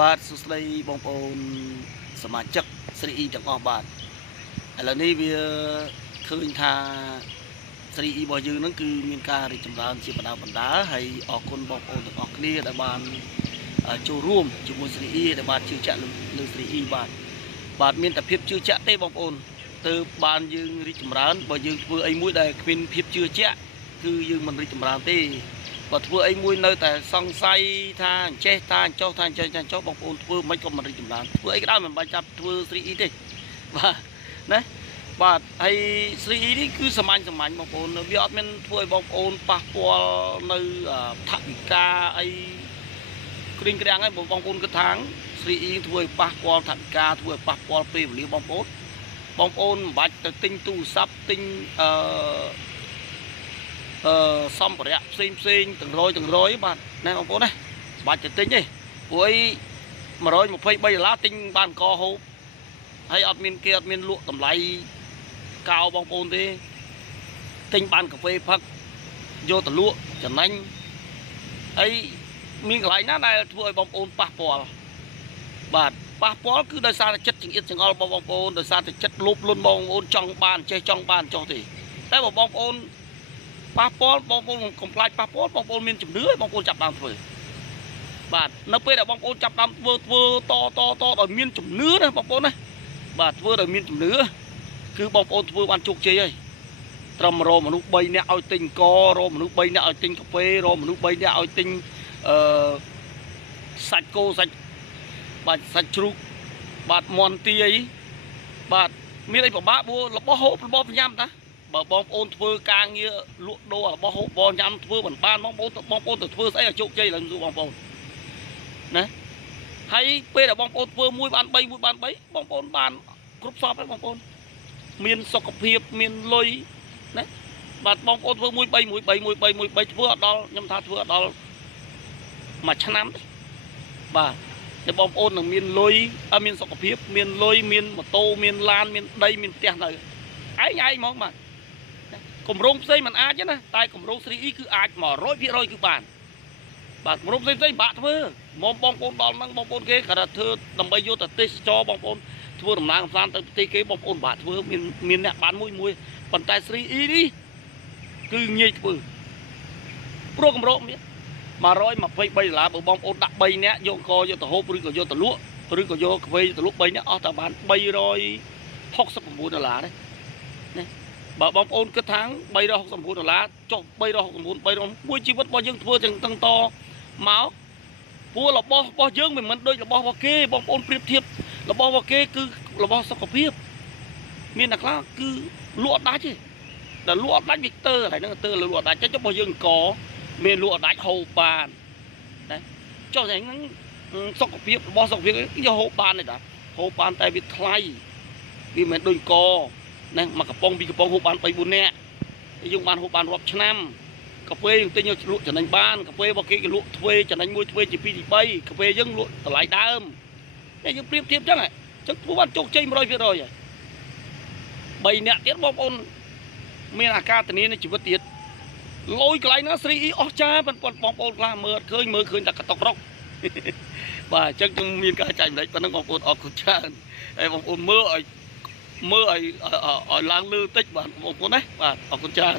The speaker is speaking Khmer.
បាទសួស្តីបងប្អូនសមាជិកស្រីអ៊ីទាំងអស់បាទឥឡូវនេះវាឃើញថាស្រីអ៊ីរបស់យើងហ្នឹងគឺមានការរីកចម្រើនជាបណ្ដាហើយអរគុណបងប្អូនទាំងអស់គ្នាដែលបានចូលរួមជាមួយស្រីអ៊ីដែលបានជឿជាក់លើស្រីអ៊ីបាទមានតែភាពជឿជាក់ទេបងប្អូនទើបបានយើងរីកចម្រើនបើយើងធ្វើអីមួយដែលគ្មានភាពជឿជាក់គឺយើងមិនរីកចម្រើនទេបើធ្វើអីមួយនៅតែសង្ស័យថាអញ្ចេះថាអញ្ចោះថាអញ្ចេះថាអញ្ចោះបងប្អូនធ្វើមិនក៏មិនរីកចម្រើនធ្វើអីក៏ដោយមិនបាច់ចាប់ធ្វើស្រីអ៊ីទេបាទណាបាទហើយស្រីអ៊ីនេះគឺសាមញ្ញបងប្អូនវាអត់មានធ្វើឲ្យបងប្អូនប៉ះពាល់នៅថវិកាអីគ្រីងក្រាំងហើយបងប្អូនគិតថាស្រីអ៊ីធ្វើឲ្យប៉ះពាល់ថវិកាធ្វើឲ្យប៉ះពាល់ពេលវេលាបងប្អូនមិនបាច់ទៅទិញទូរស័ព្ទទិញសម្ភារៈផ្សេងទាំងរយបាទណាបងប្អូនណាបាច់ទៅទិញទេព្រោះអី$123ទិញបានកហូបហើយអត់មានលក់តម្លៃកោបងប្អូនទេទិញបានកាហ្វេផឹកយកទៅលក់ចំណេញហើយមានកន្លែងណាដែលធ្វើឲ្យបងប្អូនប៉ះពាល់បាទប៉ះពាល់គឺដោយសារតែចិត្តចង្អៀតចង្អល់បងប្អូនដោយសារតែចិត្តលោភលន់បងប្អូនចង់បានចេះចង់បានចោះទេតែបើបងប្អូនប៉ះពាល់បងប្អូនកុំខ្លាចប៉ះពាល់បងប្អូនមានជំនឿបងប្អូនចាប់ដើមធ្វើបាទនៅពេលដែលបងប្អូនចាប់ដើមធ្វើតដោយមានជំនឿណាបងប្អូនណាបាទធ្វើដោយមានជំនឿគឺបងប្អូនធ្វើបានជោគជ័យហើយត្រឹមរកមនុស្ស3នាក់ឲ្យទិញករកមនុស្ស3នាក់ឲ្យទិញកាហ្វេរកមនុស្ស3នាក់ឲ្យទិញសាច់គោសាច់បាទសាច់ជ្រូកបាទមន់ទាយបាទមានអីពិបាកព្រោះរបស់ហូបរបស់ញ៉ាំតាបើបងប្អូនធ្វើការងារលក់ដូររបស់ហូបបងញ៉ាំធ្វើមិនបានបងប្អូនទៅធ្វើស្អីឲ្យជោគជ័យឡើងសួរបងប្អូនណាហើយពេលដែលបងប្អូនធ្វើមួយបាន3មួយបាន3បងប្អូនបានគ្រប់សពហើយបងប្អូនមានសុខភាពមានលុយណាបាទបងប្អូនធ្វើមួយ3ធ្វើអត់ដល់ខ្ញុំថាធ្វើអត់ដល់មួយឆ្នាំទេបាទតែបងប្អូននឹងមានលុយមានសុខភាពមានលុយមានម៉ូតូមានឡានមានដីមានផ្ទះនៅឯងហ្មងបាទគម្រោងផ្សេងមិនអាចទេណាតែគម្រោង 3E គឺអាច 100% គឺបានបាទគម្រោងផ្សេងបាក់ធ្វើមកបងប្អូនដល់ហ្នឹងបងប្អូនគេគាត់ថាធ្វើដើម្បីយកទៅទេសចរបងប្អូនធ្វើដំណើរកម្សាន្តទៅប្រទេសគេបងប្អូនបាក់ធ្វើមានអ្នកបានមួយប៉ុន្តែ 3E នេះគឺងាយធ្វើព្រោះគម្រោងមាន$123បើបងប្អូនដាក់3នាក់យកយកទៅហូបឬក៏យកទៅលក់ឬក៏យកកាហ្វេទៅលក់3នាក់អស់តែបាន$369ដែរណាបើបងប្អូនគិតថា$369ចុះ$369មួយជីវិតរបស់យើងធ្វើទាំងតមកព្រោះរបស់យើងមិនដូចរបស់គេបងប្អូនប្រៀបធៀបរបស់គេគឺរបស់សុខភាពមានតែខ្លះគឺលក់អត់ដាច់ទេតែលក់អត់ដាច់វិកទ័រហើយហ្នឹងទ័រលក់អត់ដាច់ចុះរបស់យើងកមានលក់អត់ដាច់ហូបបានណាចុះតែហ្នឹងសុខភាពរបស់សុខភាពយកហូបបានទេតាហូបបានតែវាថ្លៃវាមិនដូចកណាមួយកំប៉ុងពីរកំប៉ុងហូបបាន3 4នាក់យើងបានហូបបានរាប់ឆ្នាំកាហ្វេយើងទិញយកលក់ចំណេញបានកាហ្វេរបស់គេគេលក់ទ្វេចំណេញមួយទ្វេជា2ទី3កាហ្វេយើងលក់តម្លៃដើមតែយើងប្រៀបធៀបចឹងធ្វើបានជោគជ័យ100%ហើយ3នាក់ទៀតបងប្អូនមានអាការធានានៃជីវិតទៀតលុយកន្លែងណា 3E អស់ចាបងប្អូនខ្លះមើលឃើញតែកតុករកបាទអញ្ចឹងខ្ញុំមានការចែកម្លែកប៉ុណ្ណឹងបងប្អូនអរគុណច្រើនហើយបងប្អូនមើលឲ្យឡើងលើតិចបាទបងប្អូនណាបាទអរគុណច្រើន